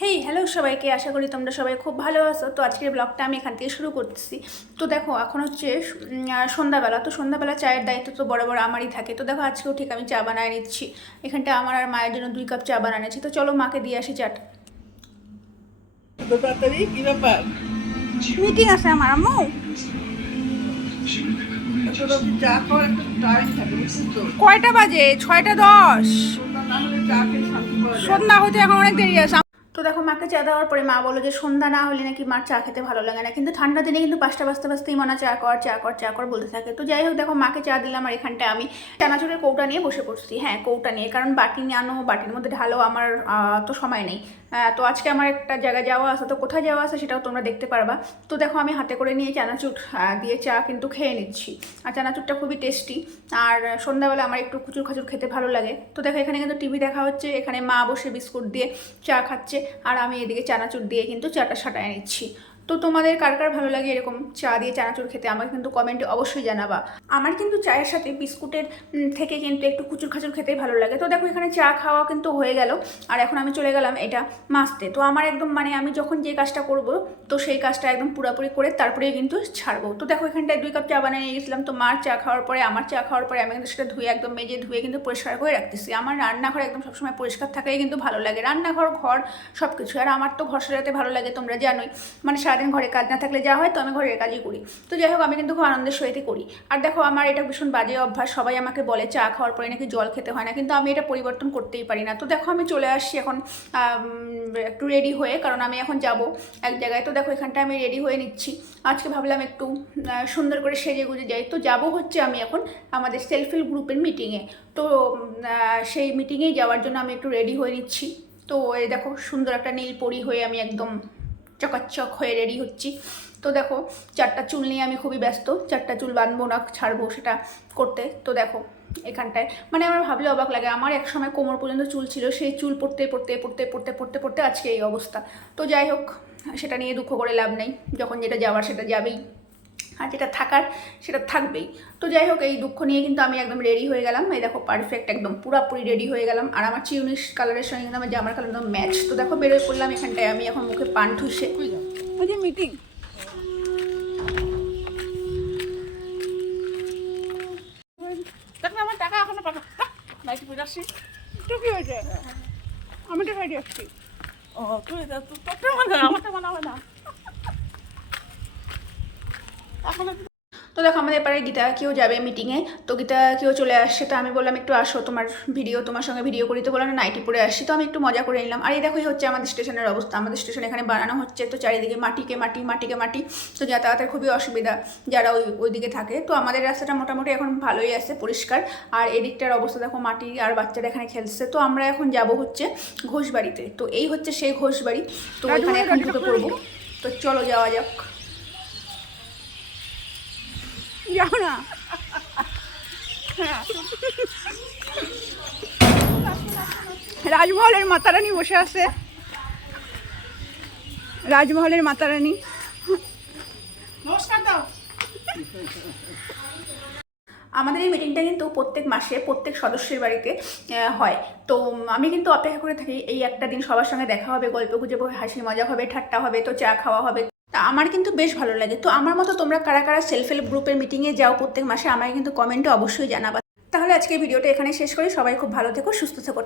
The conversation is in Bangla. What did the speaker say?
হেই হ্যালো সবাইকে আশা করি তোমরা সবাই খুব ভালো আছো। তো আজকের ব্লগটা আমি এখান থেকে শুরু করতেছি তো দেখো এখন হচ্ছে সন্ধ্যাবেলা। তো সন্ধ্যাবেলা চায়ের দায়িত্ব তো বড় বড় আমারই থাকে। তো দেখো আজকেও ঠিক আমি চা বানায় নিচ্ছি। এখানটা আমার আর মায়ের জন্য দুই কাপ চা বানানেছি তো চলো মাকে দিয়ে আসি চাটা। তাড়াতাড়ি কি ব্যাপার? মিটিং আছে আমার আম্মু। তো কয়টা বাজে? ছয়টা দশ। সন্ধ্যা হতে এখন অনেক দেরি আছে। তো দেখো মাকে চা দেওয়ার পরে মা বলো যে সন্ধ্যা না হলে নাকি মার চা খেতে ভালো লাগে না। কিন্তু ঠান্ডা দিনে কিন্তু পাঁচটা বাজতে বাজতেই মানা চা কর চা কর চা কর বলতে থাকে। তো যাই হোক দেখো মাকে চা দিলাম আর এখানটায় আমি চানাচুরের কৌটা নিয়ে বসে পড়ছি। হ্যাঁ কৌটা নিয়ে কারণ বাটি নিয়ে আনো বাটির মধ্যে ঢালো আমার তো সময় নেই। আহ, তো আজকে আমার একটা জায়গায় যাওয়া আছে। তো কোথায় যাওয়া আছে সেটাও তোমরা দেখতে পারবা। তো দেখো আমি হাতে করে নিয়ে চানাচুর দিয়ে চা কিন্তু খেয়ে নিচ্ছি। আর চানাচুরটা খুবই টেস্টি। আর সন্ধ্যাবেলা আমার একটু কুচুর খাচুর খেতে ভালো লাগে। তো দেখো এখানে কিন্তু টিভি দেখা হচ্ছে। এখানে মা বসে বিস্কুট দিয়ে চা খাচ্ছে। আর আমি এদিকে চানাচুর দিয়ে কিন্তু চাটা সাটায় নিচ্ছি। তো তোমাদের কার কার ভালো লাগে এরকম চা দিয়ে চানাচুর খেতে, আমাকে কিন্তু কমেন্টে অবশ্যই জানাবা। আমার কিন্তু চায়ের সাথে বিস্কুটের থেকে কিন্তু একটু কুচুর খাচুর খেতেই ভালো লাগে। তো দেখো এখানে চা খাওয়া কিন্তু হয়ে গেল। আর এখন আমি চলে গেলাম এটা মাছতে। তো আমার একদম মানে আমি যখন যে কাজটা করব, তো সেই কাজটা একদম পুরোপুরি করে তারপরেই কিন্তু ছাড়বো। তো দেখো এখানটায় দুই কাপ চা বানিয়ে নিয়ে গেছিলাম। তো মার চা খাওয়ার পরে, আমার চা খাওয়ার পরে আমি কিন্তু সেটা ধুয়ে একদম মেজে ধুয়ে কিন্তু পরিষ্কার করে রাখতেছি। আমার রান্নাঘর একদম সবসময় পরিষ্কার থাকাই কিন্তু ভালো লাগে। রান্নাঘর, ঘর সব কিছু আর আমার তো ঘর সাজাতে ভালো লাগে, তোমরা জানোই। মানে সারাদিন ঘরে কাজ না থাকলে যা হয় তো আমি ঘরের কাজই করি। তো যাই হোক, আমি কিন্তু খুব আনন্দের সহিতই করি। আর দেখো, আমার এটা ভীষণ বাজে অভ্যাস, সবাই আমাকে বলে চা খাওয়ার পরে নাকি জল খেতে হয় না, কিন্তু আমি এটা পরিবর্তন করতেই পারি না। তো দেখো, আমি চলে আসছি এখন একটু রেডি হয়ে, কারণ আমি এখন যাব এক জায়গায়। তো দেখো এখানটা আমি রেডি হয়ে নিচ্ছি। আজকে ভাবলাম একটু সুন্দর করে সেজে গুজে যাই। তো যাব হচ্ছে আমি এখন আমাদের সেলফ হেল্প গ্রুপের মিটিংয়ে তো সেই মিটিংয়ে যাওয়ার জন্য আমি একটু রেডি হয়ে নিচ্ছি। তো এই দেখো, সুন্দর একটা নীল পরি হয়ে আমি একদম চকাচক হয়ে রেডি হচ্ছি। তো দেখো, চারটা চুল নিয়ে আমি খুবই ব্যস্ত। চারটা চুল বাঁধবো না, ছাড়বো সেটা করতে। তো দেখো, এখানটায় মানে আমার ভাবলে অবাক লাগে। আমার এক সময় কোমর পর্যন্ত চুল ছিল, সেই চুল পড়তে পড়তে পড়তে পড়তে পড়তে পড়তে আজকে এই অবস্থা। তো যাই হোক, সেটা নিয়ে দুঃখ করে লাভ নেই। যখন যেটা যাওয়ার সেটা যাবেই। আর যেটা থাকার সেটা থাকবেই। তো যাই হোক এই দুঃখ নিয়ে কিন্তু আমি একদম রেডি হয়ে গেলাম। এই দেখো পারফেক্ট একদম পুরাপুরি রেডি হয়ে গেলাম। আর আমার চিউনিশ কালারের সঙ্গে কিন্তু আমার জামার কালার একদম ম্যাচ তো দেখো বেরোয় পড়লাম এখানটায়। আমি এখন মুখে পান ঠুসে। ওই যে মিটিং আমার টাকা এখনও পাকা নাইটি পরে আসছি তো কি হয়েছে। আমি তো খাই আসছি। ও তুই তো তোরটা আমারটা মনে হয় না। এখন তো দেখো আমাদের পাড়ায় গীতা কেউ যাবে মিটিংয়ে তো গীতা কেউ চলে আসছে তো আমি বললাম একটু আসো তোমার ভিডিও তোমার সঙ্গে ভিডিও করি। তো বললাম না নাইটি পরে আসছি তো আমি একটু মজা করে নিলাম। আর এই দেখো হচ্ছে আমাদের স্টেশনের অবস্থা। আমাদের স্টেশন এখানে বানানো হচ্ছে তো চারিদিকে মাটিকে মাটি মাটিকে মাটি। তো যাতায়াতের খুবই অসুবিধা যারা ওই ওইদিকে থাকে। তো আমাদের রাস্তাটা মোটামুটি এখন ভালোই আছে পরিষ্কার। আর এদিকটার অবস্থা দেখো মাটি আর বাচ্চারা এখানে খেলছে। তো আমরা এখন যাব হচ্ছে ঘোষবাড়িতে। তো এই হচ্ছে সেই ঘোষবাড়ি। তো এখানে এখন ঢুকে পড়ব। তো চলো যাওয়া যাক। যাও না। রাজমহলের মাতারানী বসে আছে। রাজমহলের মাতারানী। নমস্কার দাও। আমাদের এই মিটিংটা কিন্তু প্রত্যেক মাসে প্রত্যেক সদস্যের বাড়িতে হয়। তো আমি কিন্তু অপেক্ষা করে থাকি এই একটা দিন সবার সঙ্গে দেখা হবে গল্প গুজব হাসি মজা হবে ঠাট্টা হবে তো চা খাওয়া হবে। তা আমার কিন্তু বেশ ভালো লাগে। তো আমার মতো তোমরা কারা কারা সেলফ হেল্প গ্রুপের মিটিংয়ে যাও প্রত্যেক মাসে আমাকে কিন্তু কমেন্টে অবশ্যই জানাবা। তাহলে আজকে ভিডিওটা এখানে শেষ করি। সবাই খুব ভালো থেকো, সুস্থ থেকো।